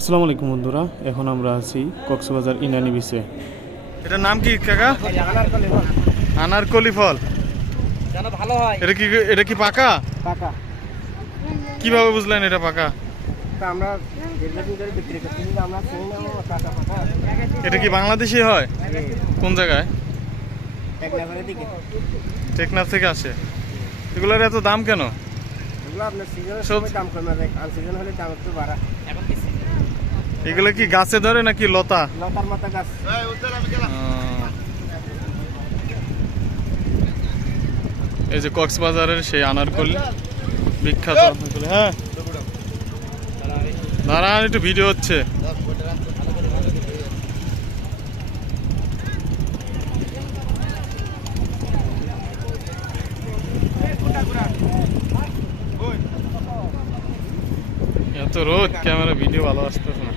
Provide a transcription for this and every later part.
আসসালামু আলাইকুম বন্ধুরা, এখন আমরা আছি কক্সবাজার ইনানি বিচে। এটার নাম কি কাকা? আনারকলি ফল। ভালো হয়। এটা কি পাকা? পাকা। কিভাবে বুঝলেন এটা পাকা? আমরা দীর্ঘদিন ধরে বিক্রি করছি, আমরা চিনি না কাঁচা পাকা। এটা কি বাংলাদেশি হয়? কোন জায়গায়? টেকনাফের দিকে। টেকনাফ থেকে আসে। এগুলোর এত দাম কেন? এগুলো আপনার সিজনের সময় দাম কমে যায়, আনসিজন হলে দাম একটু বাড়া। এগুলো কি গাছে ধরে নাকি লতা? লতার মাথা গাছ। এই যে কক্সবাজারের সেই আনারকলি বিখ্যাত আনারকলি। হ্যাঁ দাঁড়ান, একটু ভিডিও হচ্ছে। এত রোদ, ক্যামেরা ভিডিও ভালো আসতেছে না।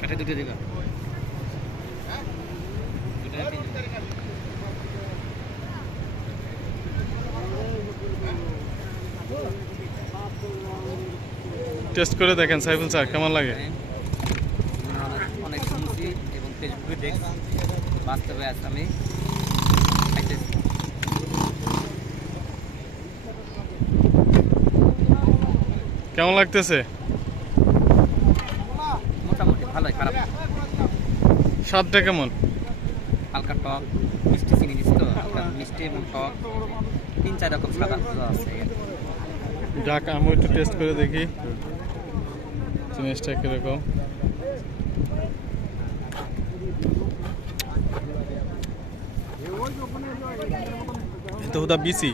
কাটে দুটো দিবা। টেস্ট করে দেখেন সাইফুল স্যার, কেমন লাগে? অনেক শুনছি এবং ফেসবুকে দেখছি, বাস্তবে আজ আমি কেমন লাগতেছে? মোটামুটি ভালোই, খারাপ না। স্বাদটা কেমন? হালকা টক, মিষ্টি চিনি দিচ্ছি তো, হালকা মিষ্টি এবং টক, 3-4 রকম স্বাদ আছে। যাক, আমি একটু টেস্ট করে দেখি জিনিসটা কিরকম। এটা হুদা বিসি।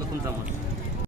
নতুন চামচ।